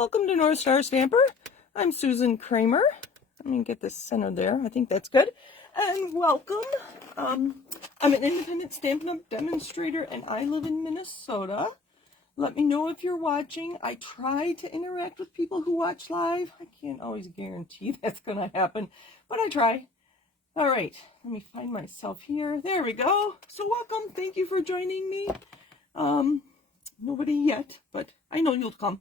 Welcome to North Star Stamper. I'm Susan Kramer. Let me get this centered there. I think that's good. And welcome. I'm an independent Stampin' Up! Demonstrator and I live in Minnesota. Let me know if you're watching. I try to interact with people who watch live. I can't always guarantee that's going to happen, but I try. All right, let me find myself here. There we go. So welcome. Thank you for joining me. Nobody yet, but I know you'll come.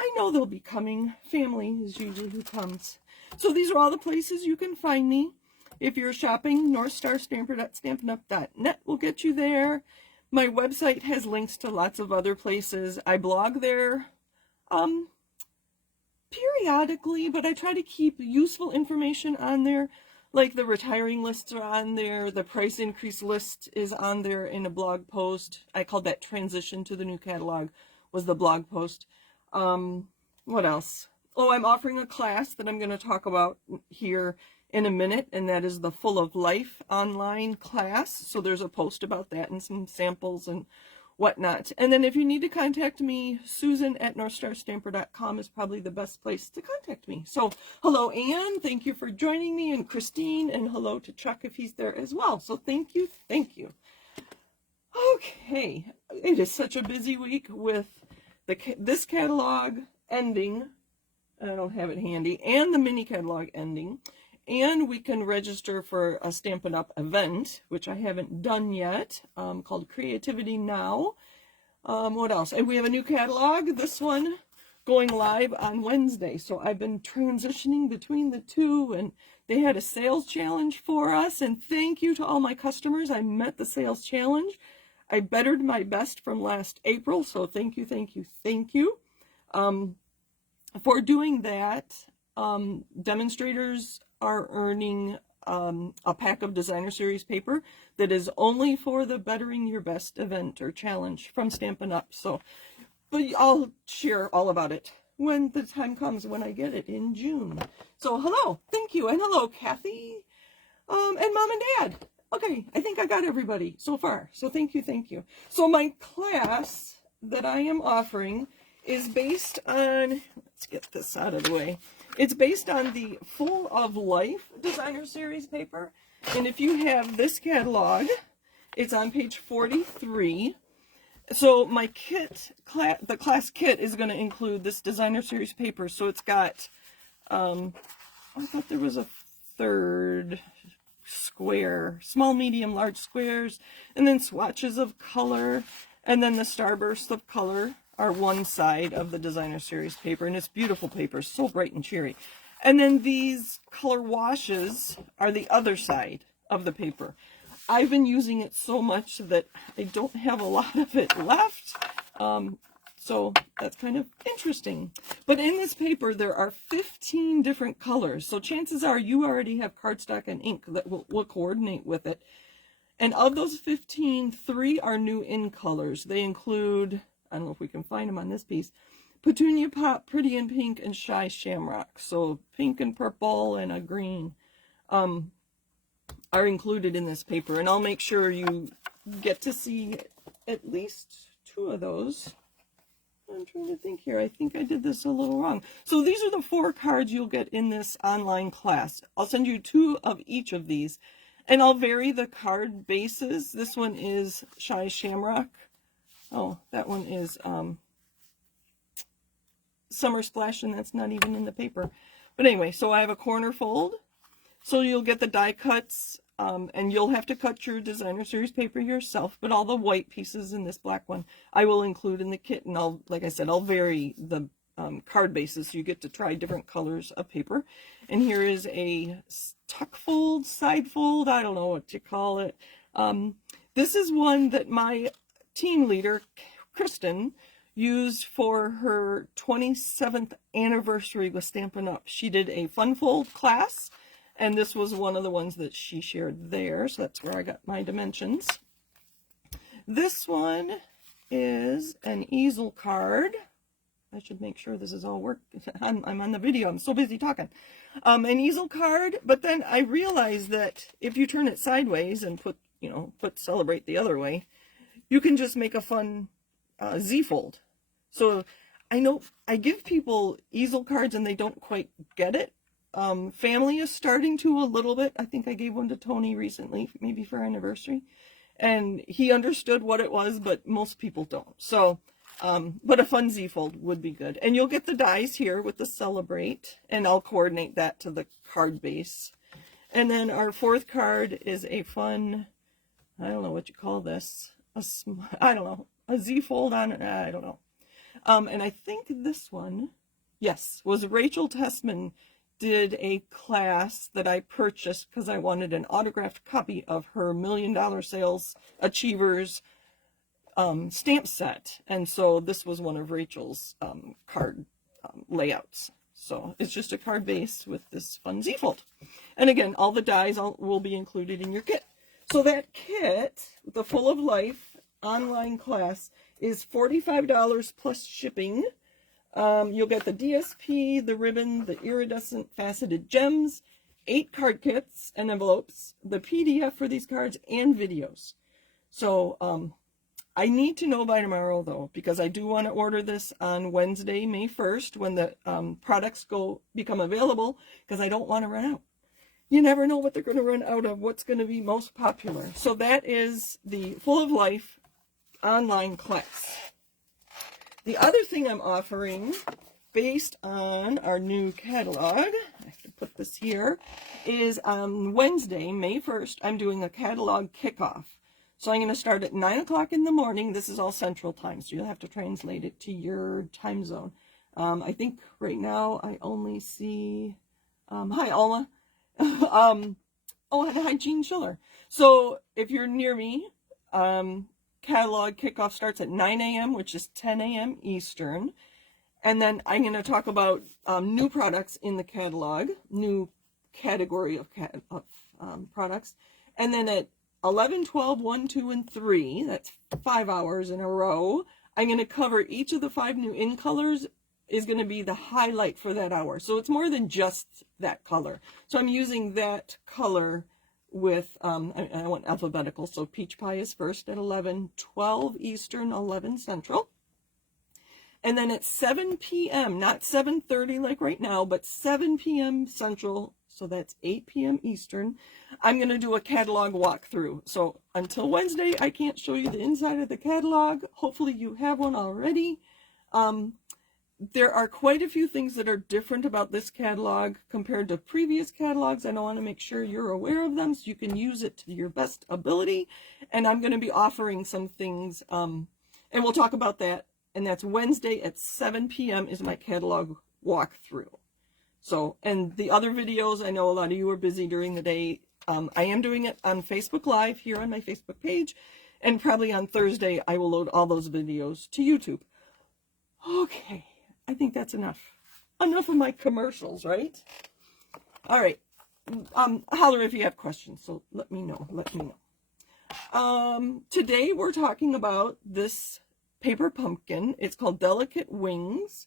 I know they'll be coming. Family is usually who comes. So these are all the places you can find me. If you're shopping, northstarstamper.stampinup.net will get you there. My website has links to lots of other places. I blog there periodically, but I try to keep useful information on there. Like the retiring lists are on there. The price increase list is on there in a blog post. I called that transition to the new catalog was the blog post. What else? Oh, I'm offering a class that I'm going to talk about here in a minute, and that is the Full of Life online class. So there's a post about that and some samples and whatnot. And then if you need to contact me, Susan@northstarstamper.com is probably the best place to contact me. So hello, Anne. Thank you for joining me, and Christine, and hello to Chuck if he's there as well. So thank you. Thank you. Okay. It is such a busy week with this catalog ending. I don't have it handy, and the mini catalog ending. And we can register for a Stampin' Up! Event, which I haven't done yet, called Creativity Now. What else? And we have a new catalog, this one going live on Wednesday. So I've been transitioning between the two, and they had a sales challenge for us. And thank you to all my customers. I met the sales challenge. I bettered my best from last April. So thank you, thank you, thank you. For doing that, demonstrators are earning a pack of designer series paper that is only for the Bettering Your Best event or challenge from Stampin' Up. So, but I'll share all about it when the time comes, when I get it in June. So hello, thank you, and hello Kathy, and Mom and Dad. Okay, I think I got everybody so far. So thank you, thank you. So my class that I am offering is based on, let's get this out of the way. It's based on the Full of Life designer series paper. And if you have this catalog, it's on page 43. So my kit, the class kit is going to include this designer series paper. So it's got, I thought there was a third square, small, medium, large squares, and then swatches of color, and then the starbursts of color are one side of the designer series paper, and it's beautiful paper, so bright and cheery. And then these color washes are the other side of the paper. I've been using it so much that I don't have a lot of it left, so that's kind of interesting. But in this paper, there are 15 different colors, so chances are you already have cardstock and ink that will coordinate with it. And of those 15, 3 are new in colors. They include, I don't know if we can find them on this piece, Petunia Pop, Pretty in Pink, and Shy Shamrock. So pink and purple and a green are included in this paper. And I'll make sure you get to see at least 2 of those. I'm trying to think here. I think I did this a little wrong. So these are the 4 cards you'll get in this online class. I'll send you 2 of each of these. And I'll vary the card bases. This one is Shy Shamrock. Oh, that one is Summer Splash, and that's not even in the paper. But anyway, so I have a corner fold. So you'll get the die cuts, and you'll have to cut your designer series paper yourself. But all the white pieces in this black one, I will include in the kit. And I'll, like I said, I'll vary the card bases so you get to try different colors of paper. And here is a tuck fold, side fold, I don't know what to call it. This is one that my team leader, Kristen, used for her 27th anniversary with Stampin' Up. She did a fun fold class, and this was one of the ones that she shared there. So that's where I got my dimensions. This one is an easel card. I should make sure this is all work. I'm on the video. I'm so busy talking. An easel card, but then I realized that if you turn it sideways and put Celebrate the other way, you can just make a fun Z-fold. So I know I give people easel cards and they don't quite get it. Family is starting to a little bit. I think I gave one to Tony recently, maybe for anniversary, and he understood what it was, but most people don't. So, but a fun Z-fold would be good. And you'll get the dies here with the Celebrate, and I'll coordinate that to the card base. And then our fourth card is a fun, I don't know what you call this, I don't know, a Z-fold on, I don't know. And I think this one, yes, was Rachel Tessman did a class that I purchased because I wanted an autographed copy of her $1 Million Sales Achievers stamp set. And so this was one of Rachel's card layouts. So it's just a card base with this fun Z-fold. And again, all the dies will be included in your kit. So that kit, the Full of Life online class, is $45 plus shipping. You'll get the DSP, the ribbon, the iridescent faceted gems, 8 card kits and envelopes, the PDF for these cards, and videos. So I need to know by tomorrow, though, because I do want to order this on Wednesday, May 1st, when the products become available, because I don't want to run out. You never know what they're going to run out of, what's going to be most popular. So that is the Full of Life online class. The other thing I'm offering, based on our new catalog, I have to put this here, is on Wednesday, May 1st, I'm doing a catalog kickoff. So I'm going to start at 9 o'clock in the morning. This is all Central Time, so you'll have to translate it to your time zone. I think right now I only see, hi Alma, oh, and hi Jean Schiller. So if you're near me, catalog kickoff starts at 9 a.m., which is 10 a.m. Eastern. And then I'm going to talk about new products in the catalog, new category of products. And then at 11, 12, 1, 2, and 3, that's 5 hours in a row, I'm going to cover each of the 5 new in colors is going to be the highlight for that hour. So it's more than just that color. So I'm using that color with, I want alphabetical, so Peach Pie is first at 11, 12 Eastern, 11 Central. And then at 7 p.m., not 7:30 like right now, but 7 p.m. Central, so that's 8 p.m. Eastern, I'm going to do a catalog walkthrough. So until Wednesday, I can't show you the inside of the catalog. Hopefully you have one already. There are quite a few things that are different about this catalog compared to previous catalogs, and I want to make sure you're aware of them so you can use it to your best ability. And I'm going to be offering some things, and we'll talk about that. And that's Wednesday at 7 p.m. is my catalog walkthrough. So, and the other videos, I know a lot of you are busy during the day. I am doing it on Facebook Live here on my Facebook page, and probably on Thursday I will load all those videos to YouTube. Okay. I think that's enough. Enough of my commercials, right? All right. Holler if you have questions, so let me know. Today we're talking about this paper pumpkin. It's called Delicate Wings.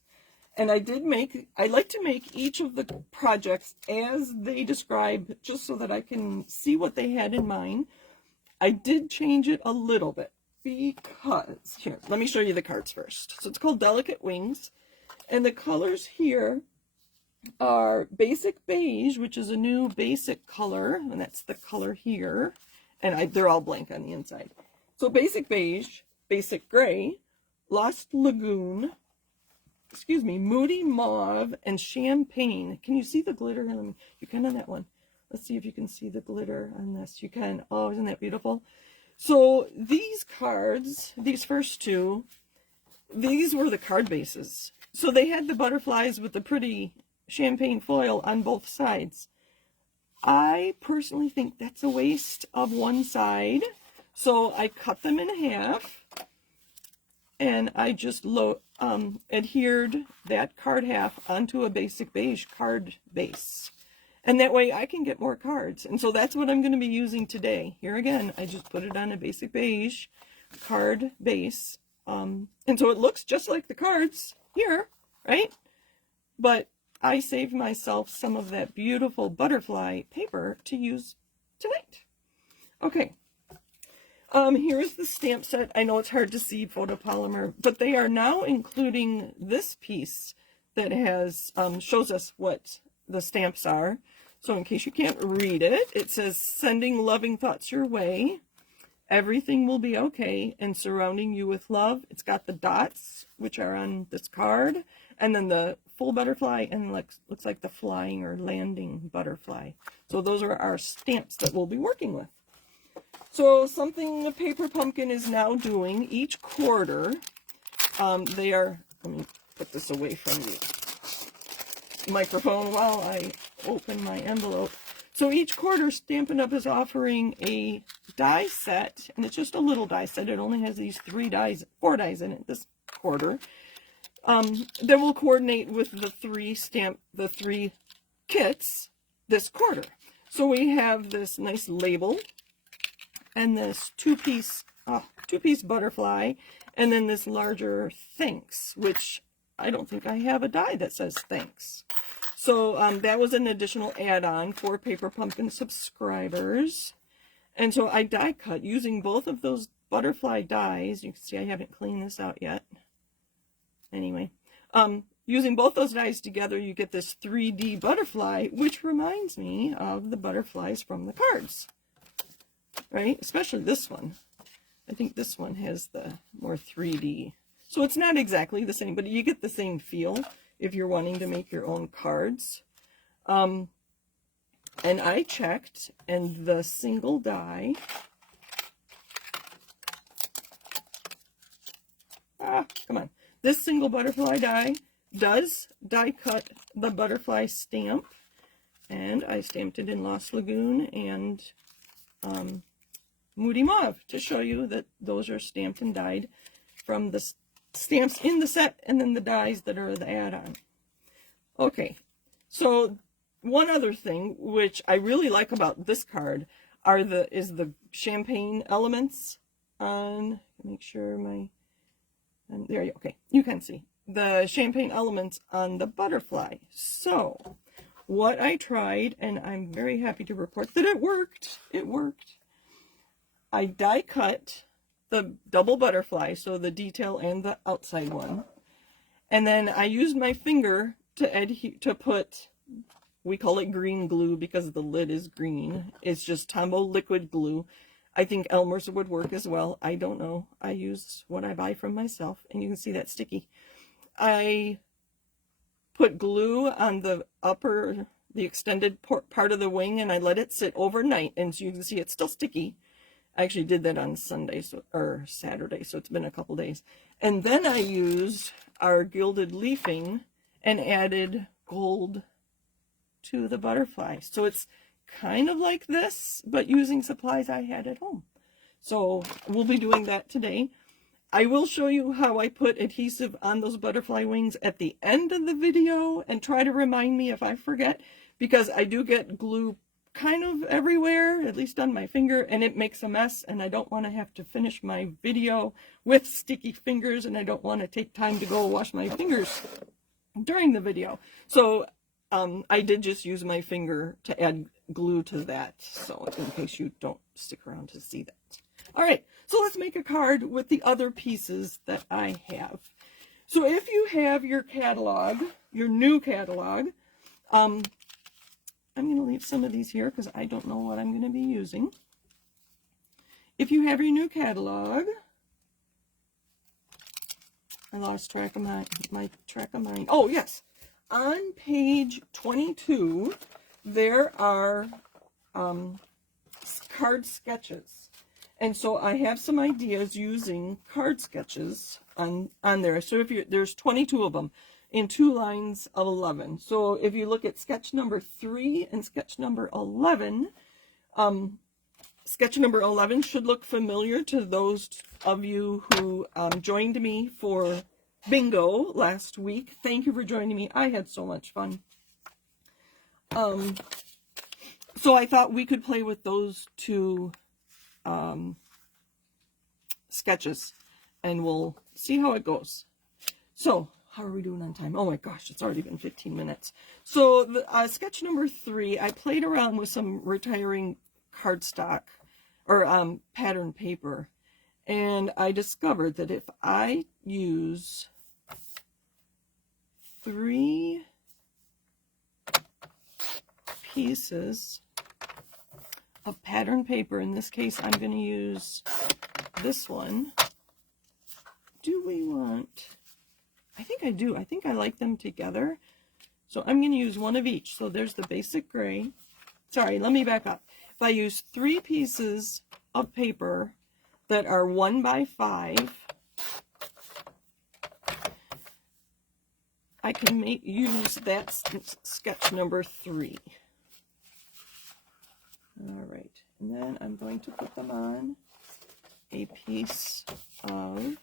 And I like to make each of the projects as they describe, just so that I can see what they had in mind. I did change it a little bit because, here, let me show you the cards first. So it's called Delicate Wings. And the colors here are Basic Beige, which is a new basic color, and that's the color here. And they're all blank on the inside. So Basic Beige, Basic Gray, Lost Lagoon, Moody Mauve, and Champagne. Can you see the glitter? You can on that one. Let's see if you can see the glitter on this. You can. Oh, isn't that beautiful? So these cards, these first two, these were the card bases. So they had the butterflies with the pretty champagne foil on both sides. I personally think that's a waste of one side. So I cut them in half. And I just adhered that card half onto a Basic Beige card base. And that way I can get more cards. And so that's what I'm going to be using today. Here again, I just put it on a Basic Beige card base. And so it looks just like the cards here, right? But I saved myself some of that beautiful butterfly paper to use tonight. Okay. Here's the stamp set. I know it's hard to see photopolymer, but they are now including this piece that has shows us what the stamps are. So in case you can't read it, it says sending loving thoughts your way. Everything will be okay and surrounding you with love. It's got the dots, which are on this card, and then the full butterfly, and looks like the flying or landing butterfly. So those are our stamps that we'll be working with. So something the Paper Pumpkin is now doing each quarter, they are, let me put this away from the microphone while I open my envelope. So each quarter, Stampin' Up! Is offering a die set, and it's just a little die set. It only has these 4 dies in it this quarter. That will coordinate with the 3 kits this quarter. So we have this nice label, and this two-piece butterfly, and then this larger thanks, which I don't think I have a die that says thanks. So that was an additional add-on for Paper Pumpkin subscribers. And so I die cut using both of those butterfly dies. You can see I haven't cleaned this out yet. Anyway, using both those dies together, you get this 3D butterfly, which reminds me of the butterflies from the cards, right? Especially this one. I think this one has the more 3D. So it's not exactly the same, but you get the same feel if you're wanting to make your own cards. And I checked, and the single die, come on, this single butterfly die does die cut the butterfly stamp, and I stamped it in Lost Lagoon and Moody Mauve to show you that those are stamped and dyed from the stamps in the set, and then the dies that are the add-on. Okay, so one other thing which I really like about this card is the champagne elements on, make sure there you go. Okay, you can see the champagne elements on the butterfly. So what I tried, and I'm very happy to report that it worked. I die cut the double butterfly, so the detail and the outside one, and then I used my finger to put, we call it green glue because the lid is green. It's just Tombow liquid glue. I think Elmer's would work as well. I don't know. I use what I buy from myself, and you can see that sticky. I put glue on the extended part of the wing, and I let it sit overnight, and so you can see it's still sticky. I actually did that on Sunday, or Saturday, so it's been a couple days. And then I used our gilded leafing and added gold to the butterfly. So it's kind of like this, but using supplies I had at home. So we'll be doing that today. I will show you how I put adhesive on those butterfly wings at the end of the video, and try to remind me if I forget, because I do get glue kind of everywhere, at least on my finger, and it makes a mess, and I don't want to have to finish my video with sticky fingers, and I don't want to take time to go wash my fingers during the video. So I did just use my finger to add glue to that, so in case you don't stick around to see that. All right, so let's make a card with the other pieces that I have. So if you have your catalog, your new catalog, I'm going to leave some of these here because I don't know what I'm going to be using. If you have your new catalog, I lost track of my track of mine. Oh, yes. On page 22, there are card sketches. And so I have some ideas using card sketches on there. So there's 22 of them in 2 lines of 11. So if you look at sketch number 3 and sketch number 11, sketch number 11 should look familiar to those of you who joined me for bingo last week. Thank you for joining me. I had so much fun. So I thought we could play with those 2 sketches, and we'll see how it goes. So how are we doing on time? Oh my gosh, it's already been 15 minutes. So the, sketch number 3, I played around with some retiring cardstock or pattern paper. And I discovered that if I use 3 pieces of pattern paper, in this case I'm going to use this one. Do we want, I think I do, I think I like them together. So I'm going to use one of each. So there's the basic gray. Sorry, let me back up. If I use 3 pieces of paper that are 1 by 5, I can use that sketch number 3. All right, and then I'm going to put them on a piece of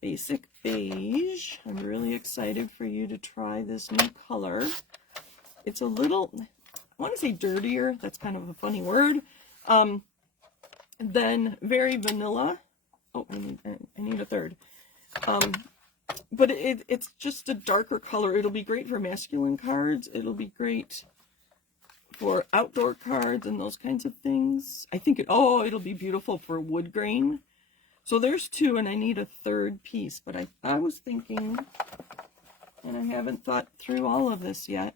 basic beige. I'm really excited for you to try this new color. It's a little, I want to say dirtier, that's kind of a funny word, than very vanilla. Oh, I need a third. But it's just a darker color. It'll be great for masculine cards. It'll be great for outdoor cards and those kinds of things. I think it'll be beautiful for wood grain. So there's 2, and I need a third piece. But I was thinking, and I haven't thought through all of this yet.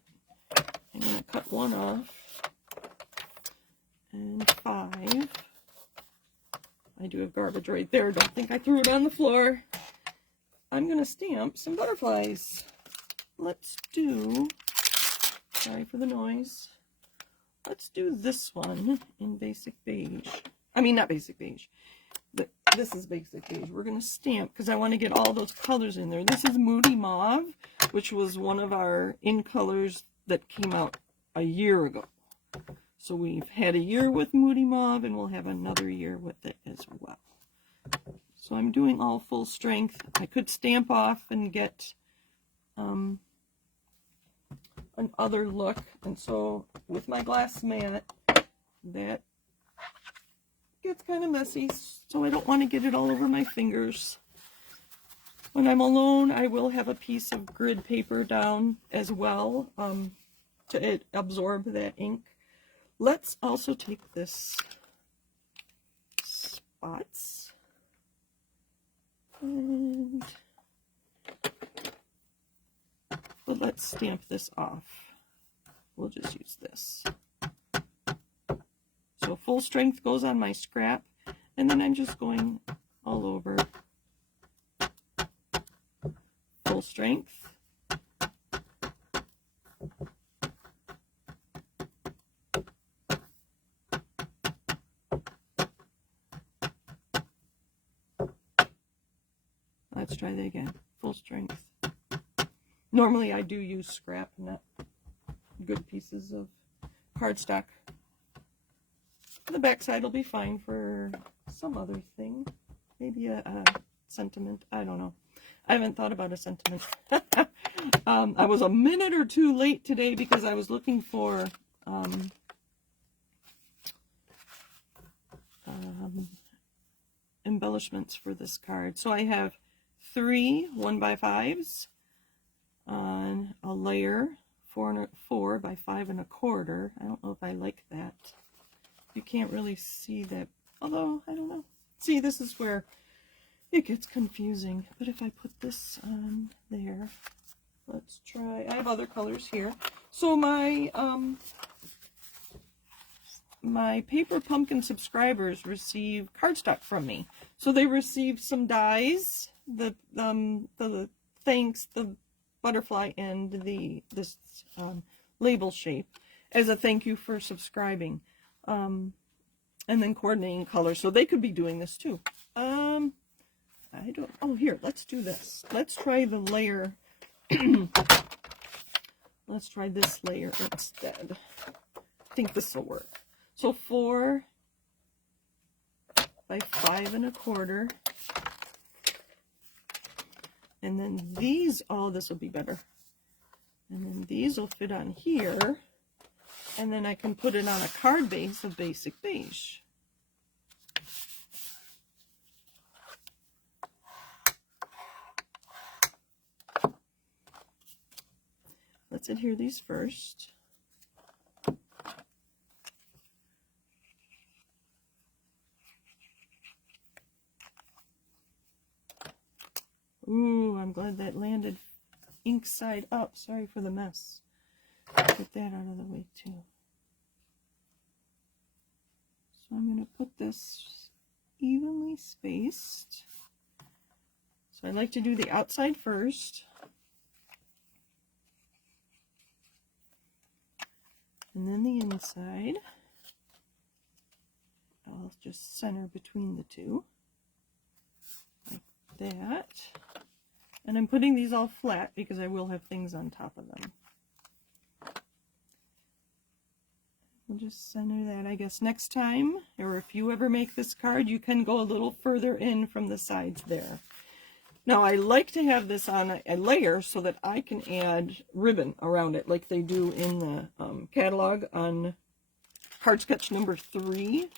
I'm going to cut 1 off. And 5. I do have garbage right there. Don't think I threw it on the floor. I'm going to stamp some butterflies. Let's do, sorry for the noise. Let's do this one in basic beige. I mean, not basic beige, but this is basic beige. We're going to stamp because I want to get all those colors in there. This is Moody Mauve, which was one of our in colors that came out a year ago. So we've had a year with Moody Mauve, and we'll have another year with it as well. So I'm doing all full strength. I could stamp off and get another look. And so with my glass mat, that gets kind of messy. So I don't want to get it all over my fingers. When I'm alone, I will have a piece of grid paper down as well to absorb that ink. Let's also take this spots. But let's stamp this off. We'll just use this. So full strength goes on my scrap, and then I'm just going all over. Full strength. Let's try that again. Full strength. Normally I do use scrap, not good pieces of cardstock. The backside will be fine for some other thing. Maybe a sentiment. I don't know. I haven't thought about a sentiment. I was a minute or 2 late today because I was looking for embellishments for this card. So I have 3 1 by 5s on a layer 4 by 5 1/4. I don't know if I like that. You can't really see that, although I don't know. See, this is where it gets confusing. But if I put this on there, let's try. I have other colors here. So my my Paper Pumpkin subscribers receive cardstock from me. So they receive some dies, the thanks, the butterfly, and this label shape as a thank you for subscribing, and then coordinating colors. So they could be doing this too. I don't. Oh, here, let's do this. Let's try the layer. Let's try this layer instead. I think this will work. So 4 by 5 1/4. And then these, oh, this will be better. And then these will fit on here. And then I can put it on a card base of basic beige. Let's adhere these first. Ooh, I'm glad that landed ink side up. Sorry for the mess. Get that out of the way too. So I'm going to put this evenly spaced. So I like to do the outside first. And then the inside. I'll just center between the two. Like that. And I'm putting these all flat because I will have things on top of them. We'll just center that, I guess, next time, or if you ever make this card, you can go a little further in from the sides there. Now, I like to have this on a layer so that I can add ribbon around it, like they do in the catalog on card sketch number 3.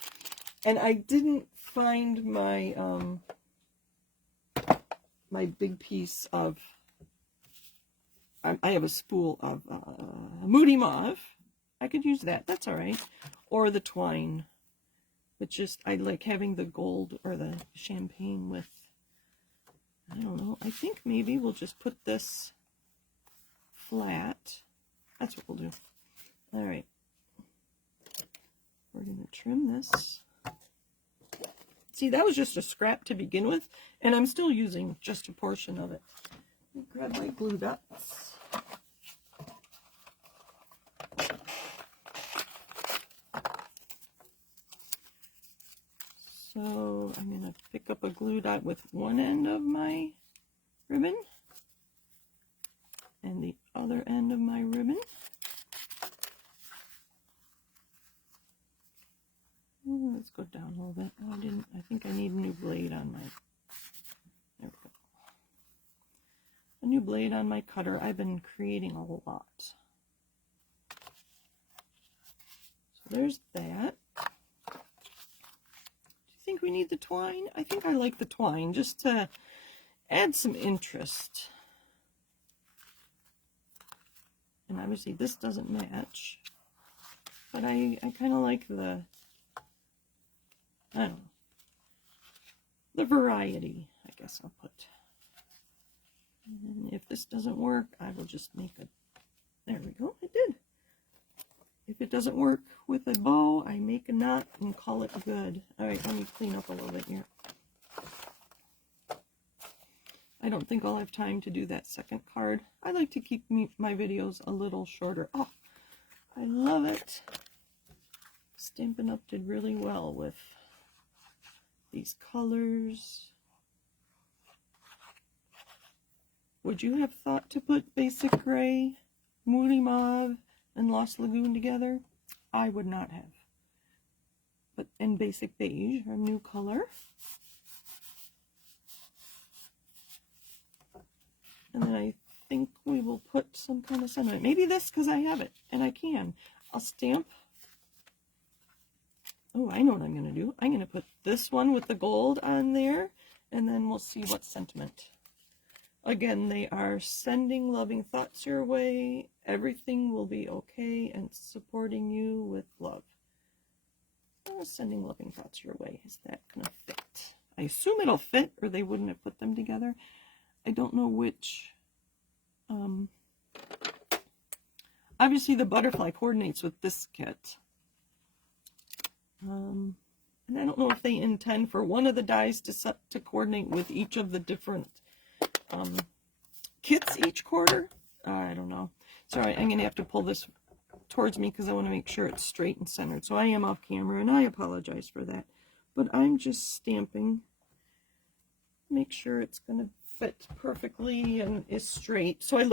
And I didn't find my my big piece of, I have a spool of Moody Mauve. I could use that, that's all right. Or the twine. But just, I like having the gold or the champagne with, I don't know, I think maybe we'll just put this flat. That's what we'll do. All right. We're going to trim this. See, that was just a scrap to begin with, and I'm still using just a portion of it. Let me grab my glue dots. So I'm going to pick up a glue dot with one end of my ribbon and the other end of my ribbon. Ooh, let's go down a little bit. Oh, I think I need a new blade on my, there we go. A new blade on my cutter. I've been creating a lot. So there's that. Do you think we need the twine? I think I like the twine just to add some interest. And obviously this doesn't match, but I kind of like the, I don't know, the variety, I guess I'll put. And if this doesn't work, I will just make a, there we go, it did. If it doesn't work with a bow, I make a knot and call it good. All right, let me clean up a little bit here. I don't think I'll have time to do that second card. I like to keep my videos a little shorter. Oh, I love it. Stampin' Up! Did really well with these colors. Would you have thought to put Basic Gray, Moody Mauve, and Lost Lagoon together? I would not have. But in Basic Beige, our new color. And then I think we will put some kind of sentiment. Maybe this, because I have it, and I can. I'll stamp. Oh, I know what I'm going to do. I'm going to put this one with the gold on there, and then we'll see what sentiment. Again, they are sending loving thoughts your way. Everything will be okay and supporting you with love. Sending loving thoughts your way. Is that going to fit? I assume it'll fit, or they wouldn't have put them together. I don't know which. Obviously, the butterfly coordinates with this kit. And I don't know if they intend for one of the dies to coordinate with each of the different kits each quarter. I don't know. Sorry, I'm going to have to pull this towards me because I want to make sure it's straight and centered. So I am off camera, and I apologize for that. But I'm just stamping. Make sure it's going to fit perfectly and is straight. So I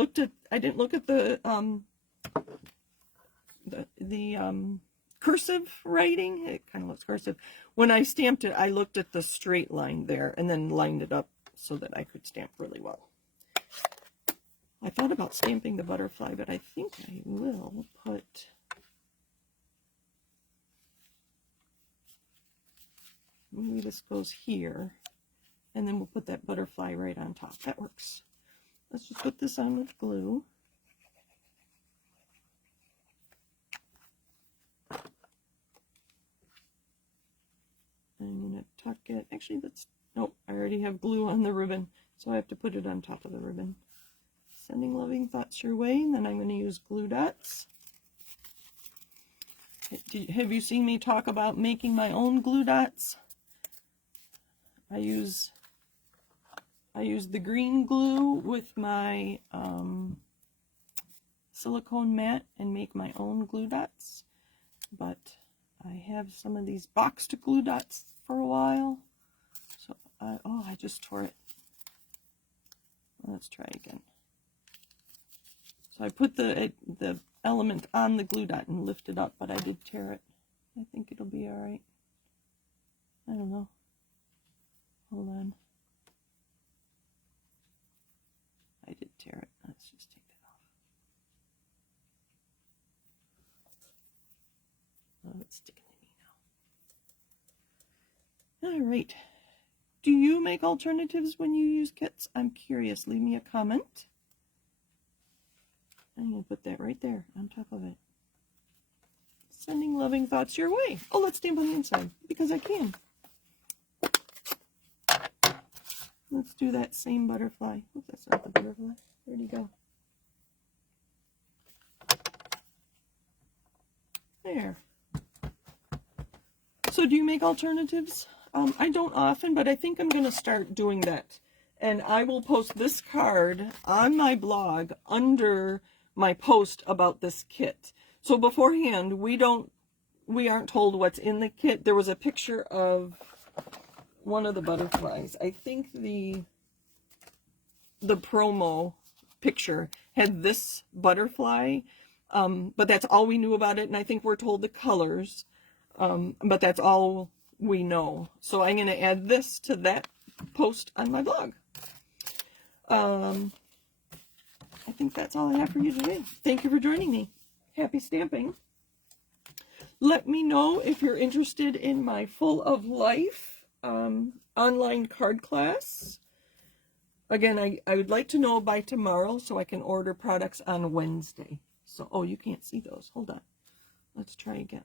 didn't look at the cursive writing. It kind of looks cursive. When I stamped it, I looked at the straight line there and then lined it up so that I could stamp really well. I thought about stamping the butterfly, but I think I will put maybe this goes here, and then we'll put that butterfly right on top. That works. Let's just put this on with glue. I'm going to tuck it. Actually, nope, I already have glue on the ribbon, So I have to put it on top of the ribbon. Sending loving thoughts your way, and then I'm going to use glue dots. Have you seen me talk about making my own glue dots? I use the green glue with my silicone mat and make my own glue dots. But I have some of these boxed glue dots for a while. So I just tore it. Let's try again. So I put the element on the glue dot and lift it up, but I did tear it. I think it'll be all right. I don't know. Hold on. I did tear it. Let's just take that off. Oh, it's sticking to me now. All right. Do you make alternatives when you use kits? I'm curious. Leave me a comment. I'm going to put that right there on top of it. Sending loving thoughts your way. Oh, let's stamp on the inside because I can. Let's do that same butterfly. Oops, that's not the butterfly. Where'd he go? There. So do you make alternatives? I don't often, but I think I'm going to start doing that. And I will post this card on my blog under my post about this kit. So beforehand, we aren't told what's in the kit. There was a picture of one of the butterflies. I think the promo picture had this butterfly, but that's all we knew about it. And I think we're told the colors, but that's all we know. So I'm going to add this to that post on my blog. I think that's all I have for you today. Thank you for joining me. Happy stamping. Let me know if you're interested in my Full of Life online card class. Again, I would like to know by tomorrow so I can order products on Wednesday. So, oh, you can't see those. Hold on. Let's try again.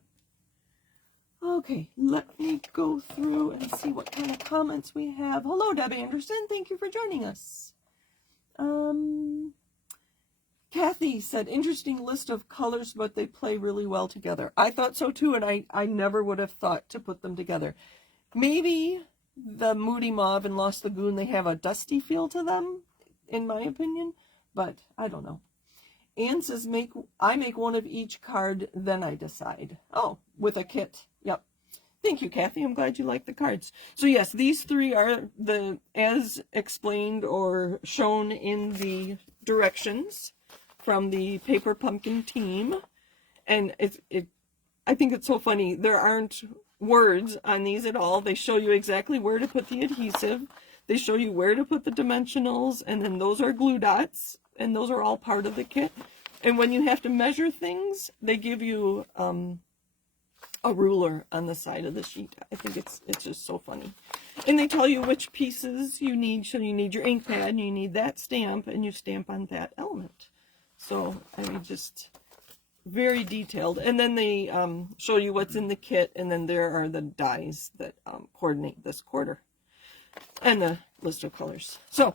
Okay, let me go through and see what kind of comments we have. Hello, Deb Anderson. Thank you for joining us. Kathy said, interesting list of colors, but they play really well together. I thought so too, and I never would have thought to put them together. Maybe the Moody Mauve and Lost Lagoon, they have a dusty feel to them, in my opinion, but I don't know. Anne says, I make one of each card, then I decide. Oh, with a kit. Yep. Thank you, Kathy. I'm glad you like the cards. So yes, these three are as explained or shown in the directions from the Paper Pumpkin team. And I think it's so funny. There aren't words on these at all. They show you exactly where to put the adhesive. They show you where to put the dimensionals, and then those are glue dots, and those are all part of the kit. And when you have to measure things, they give you a ruler on the side of the sheet. I think it's just so funny. And they tell you which pieces you need. So you need your ink pad, and you need that stamp, and you stamp on that element. So, I mean, just very detailed. And then they show you what's in the kit, and then there are the dies that coordinate this quarter. And the list of colors. So,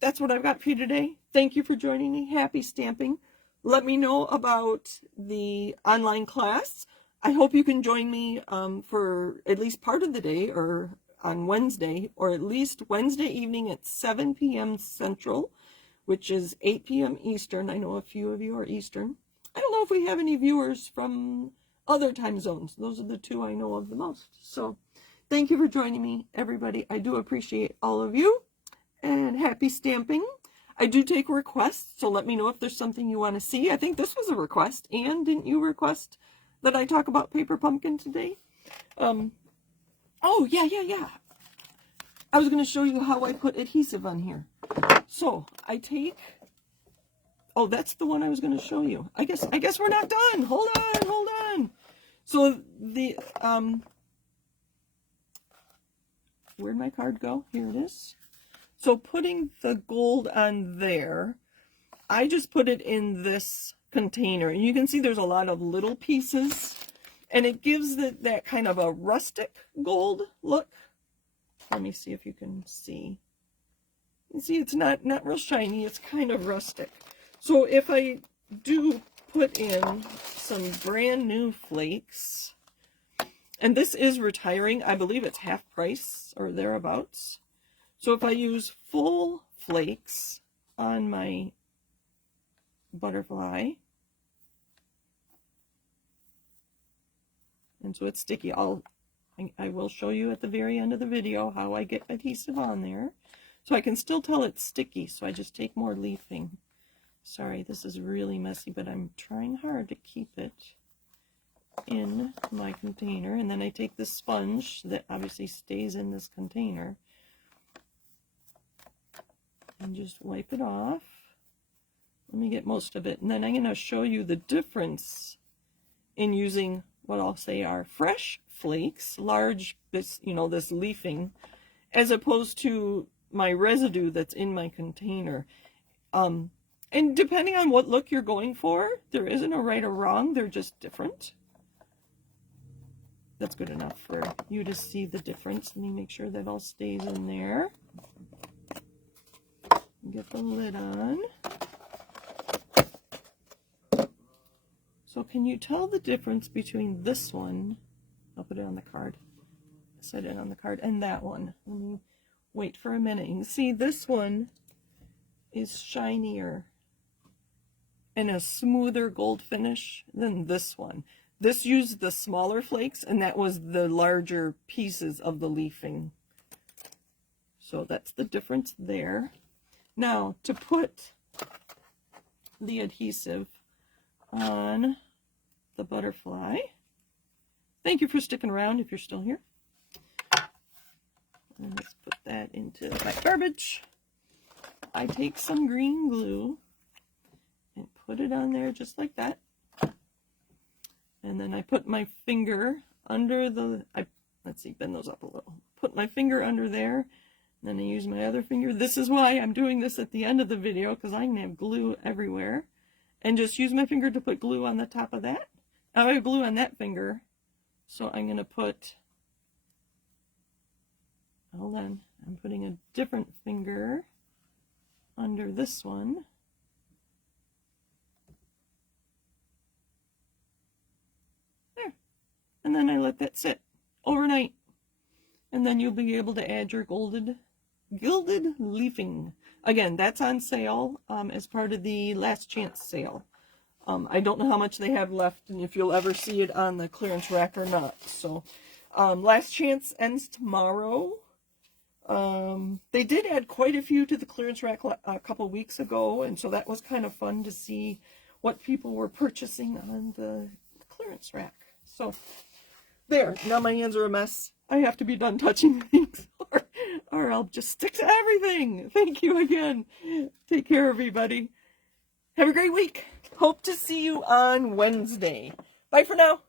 that's what I've got for you today. Thank you for joining me. Happy stamping. Let me know about the online class. I hope you can join me for at least part of the day, or on Wednesday, or at least Wednesday evening at 7 p.m. Central, which is 8 p.m. Eastern. I know a few of you are Eastern. I don't know if we have any viewers from other time zones. Those are the two I know of the most. So thank you for joining me, everybody. I do appreciate all of you, and happy stamping. I do take requests, so let me know if there's something you want to see. I think this was a request. Anne, didn't you request that I talk about Paper Pumpkin today? Oh, yeah. I was going to show you how I put adhesive on here. So I take, oh, that's the one I was going to show you. I guess we're not done. Hold on. So the, where'd my card go? Here it is. So putting the gold on there, I just put it in this container. And you can see there's a lot of little pieces, and it gives that kind of a rustic gold look. Let me see if you can see. You see, it's not real shiny. It's kind of rustic. So if I do put in some brand new flakes, and this is retiring, I believe it's half price or thereabouts. So if I use full flakes on my butterfly, and so it's sticky, I will show you at the very end of the video how I get adhesive on there. So I can still tell it's sticky, so I just take more leafing. Sorry, this is really messy, but I'm trying hard to keep it in my container. And then I take the sponge that obviously stays in this container and just wipe it off. Let me get most of it. And then I'm going to show you the difference in using what I'll say are fresh flakes, large, this leafing, as opposed to my residue that's in my container. And depending on what look you're going for, there isn't a right or wrong, they're just different. That's good enough for you to see the difference. Let me make sure that all stays in there. Get the lid on. So can you tell the difference between this one, I'll put it on the card, set it on the card, and that one? Let me wait for a minute. You can see this one is shinier and a smoother gold finish than this one. This used the smaller flakes, and that was the larger pieces of the leafing. So that's the difference there. Now, to put the adhesive on the butterfly, thank you for sticking around if you're still here. And let's put that into my garbage. I take some green glue and put it on there just like that. And then I put my finger under the, let's see, bend those up a little. Put my finger under there, and then I use my other finger. This is why I'm doing this at the end of the video, because I'm going to have glue everywhere. And just use my finger to put glue on the top of that. Now I have glue on that finger, so I'm going to put, hold on, I'm putting a different finger under this one. There. And then I let that sit overnight. And then you'll be able to add your gilded leafing. Again, that's on sale as part of the last chance sale. I don't know how much they have left and if you'll ever see it on the clearance rack or not. So last chance ends tomorrow. They did add quite a few to the clearance rack a couple weeks ago, and so that was kind of fun to see what people were purchasing on the clearance rack. So there, now my hands are a mess. I have to be done touching things or I'll just stick to everything. Thank you again. Take care, everybody. Have a great week. Hope to see you on Wednesday. Bye for now.